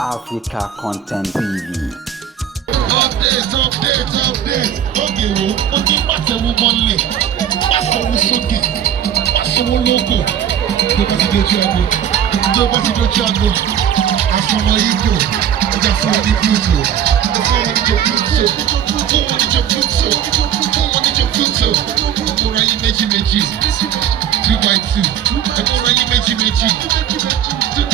Africa Content TV. Update. Okay, wo ti pàtẹ́wọ́ mọ́lẹ̀, pàtẹ́wọ́ sókè, pàtẹ́wọ́ lóko. Tó bá ti dojú àgbo, àfọmọ Igbo, ẹja fún wọn ní Pluto. Fún wọn ní Pluto. Ẹ̀múra yín méjì. 2x2. Ẹ̀múra yín méjì. 2x2.